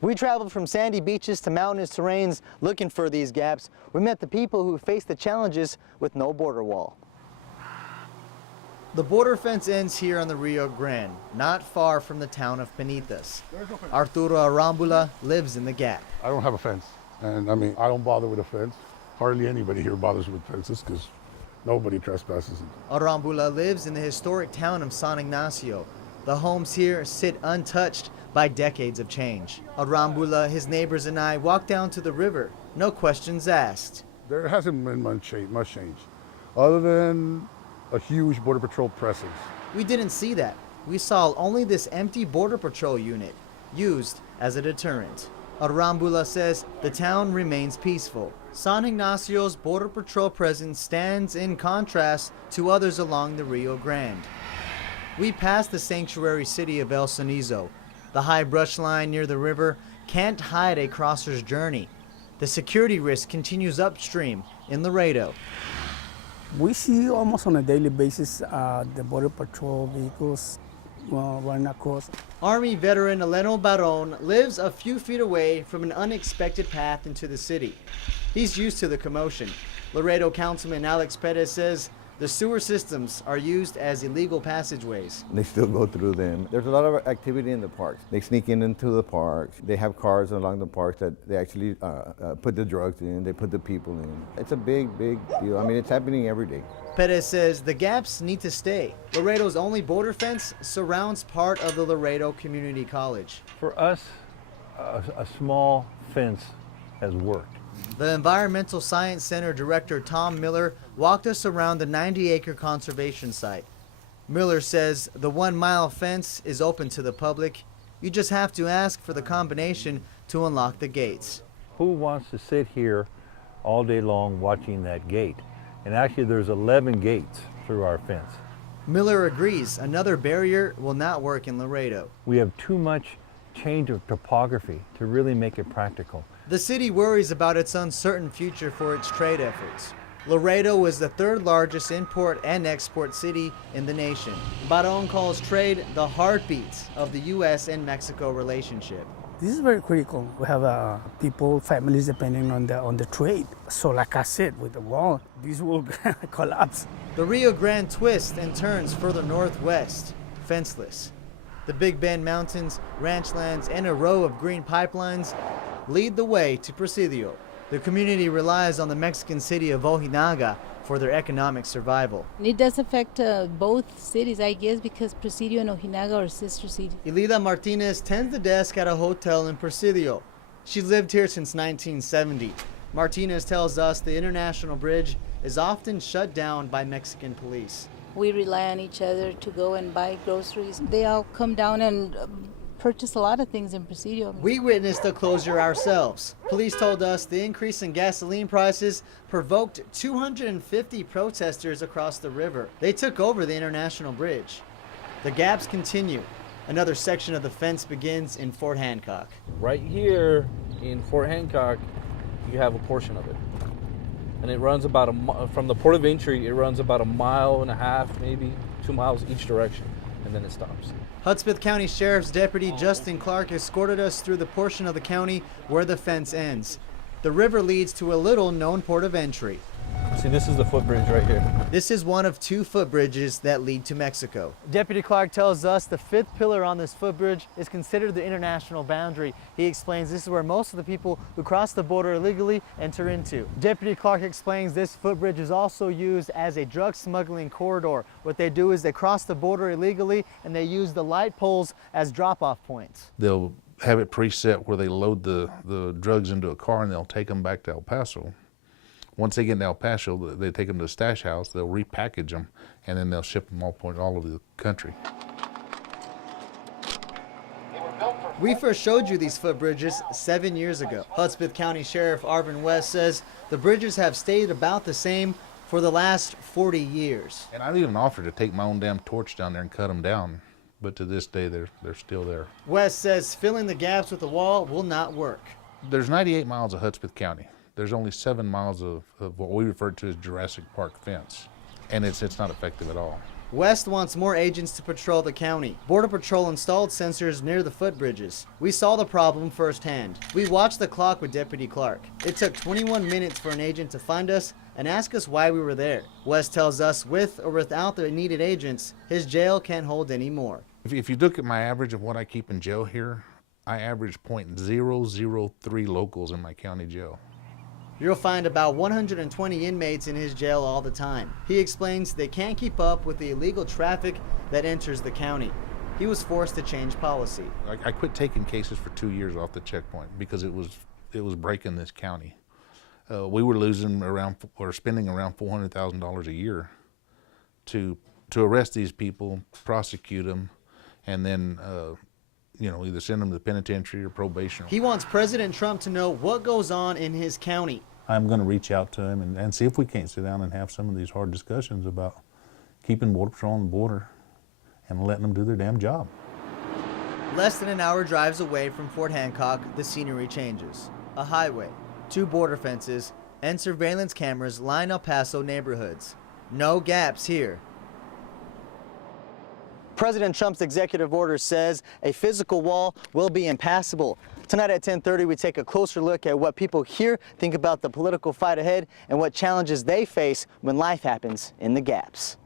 We traveled from sandy beaches to mountainous terrains looking for these gaps. We met the people who face the challenges with no border wall. The border fence ends here on the Rio Grande, not far from the town of Penitas. Arturo Arambula lives in the gap. I don't have a fence, and I mean, I don't bother with a fence. Hardly anybody here bothers with fences because nobody trespasses. Arambula lives in the historic town of San Ignacio. The homes here sit untouched by decades of change. Arambula, his neighbors, and I walked down to the river, no questions asked. There hasn't been much change, other than a huge Border Patrol presence. We didn't see that. We saw only this empty Border Patrol unit, used as a deterrent. Arambula says the town remains peaceful. San Ignacio's Border Patrol presence stands in contrast to others along the Rio Grande. We passed the sanctuary city of El Cenizo. The high brush line near the river can't hide a crosser's journey. The security risk continues upstream in Laredo. We see almost on a daily basis the Border Patrol vehicles running across. Army veteran Eleno Baron lives a few feet away from an unexpected path into the city. He's used to the commotion. Laredo Councilman Alex Perez says the sewer systems are used as illegal passageways. They still go through them. There's a lot of activity in the parks. They sneak into the parks. They have cars along the parks that they actually put the drugs in, they put the people in. It's a big, big deal. I mean, it's happening every day. Perez says the gaps need to stay. Laredo's only border fence surrounds part of the Laredo Community College. For us, a small fence has worked. The Environmental Science Center director Tom Miller walked us around the 90-acre conservation site. Miller says the 1-mile fence is open to the public. You just have to ask for the combination to unlock the gates. Who wants to sit here all day long watching that gate? And actually there's 11 gates through our fence. Miller agrees another barrier will not work in Laredo. We have too much change of topography to really make it practical. The city worries about its uncertain future for its trade efforts. Laredo is the third largest import and export city in the nation. Baron calls trade the heartbeat of the U.S. and Mexico relationship. This is very critical. We have people, families depending on the trade. So like I said, with the wall, this will collapse. The Rio Grande twists and turns further northwest, fenceless. The Big Bend Mountains, ranchlands, and a row of green pipelines lead the way to Presidio. The community relies on the Mexican city of Ojinaga for their economic survival. It does affect both cities, I guess, because Presidio and Ojinaga are sister cities. Elida Martinez tends the desk at a hotel in Presidio. She's lived here since 1970. Martinez tells us the international bridge is often shut down by Mexican police. We rely on each other to go and buy groceries. They all come down and purchase a lot of things in Presidio. We witnessed the closure ourselves. Police told us the increase in gasoline prices provoked 250 protesters across the river. They took over the international bridge. The gaps continue. Another section of the fence begins in Fort Hancock. Right here in Fort Hancock, you have a portion of it. And it runs about from the port of entry, it runs about 1.5 miles, maybe 2 miles each direction, and then it stops. Hudspeth County Sheriff's Deputy Justin Clark escorted us through the portion of the county where the fence ends. The river leads to a little-known port of entry. See, this is the footbridge right here. This is one of 2 footbridges that lead to Mexico. Deputy Clark tells us the 5th pillar on this footbridge is considered the international boundary. He explains this is where most of the people who cross the border illegally enter into. Deputy Clark explains this footbridge is also used as a drug smuggling corridor. What they do is they cross the border illegally and they use the light poles as drop-off points. They'll have it preset where they load the drugs into a car and they'll take them back to El Paso. Once they get into El Paso, they take them to the stash house, they'll repackage them, and then they'll ship them all over the country. We first showed you these footbridges 7 years ago. Hudspeth County Sheriff Arvin West says the bridges have stayed about the same for the last 40 years. And I even offered to take my own damn torch down there and cut them down, but to this day they're still there. West says filling the gaps with a wall will not work. There's 98 miles of Hudspeth County. There's only 7 miles of what we refer to as Jurassic Park fence, and it's not effective at all. West wants more agents to patrol the county. Border Patrol installed sensors near the footbridges. We saw the problem firsthand. We watched the clock with Deputy Clark. It took 21 minutes for an agent to find us and ask us why we were there. West tells us with or without the needed agents, his jail can't hold any more. If you look at my average of what I keep in jail here, I average .003 locals in my county jail. You'll find about 120 inmates in his jail all the time. He explains they can't keep up with the illegal traffic that enters the county. He was forced to change policy. I quit taking cases for 2 years off the checkpoint because it was breaking this county. We were losing around or spending around $400,000 a year to arrest these people, prosecute them, and then either send them to the penitentiary or probation. He wants President Trump to know what goes on in his county. I'm going to reach out to him and see if we can't sit down and have some of these hard discussions about keeping Border Patrol on the border and letting them do their damn job. Less than an hour drives away from Fort Hancock, the scenery changes. A highway, 2 border fences, and surveillance cameras line El Paso neighborhoods. No gaps here. President Trump's executive order says a physical wall will be impassable. Tonight at 10:30, we take a closer look at what people here think about the political fight ahead and what challenges they face when life happens in the gaps.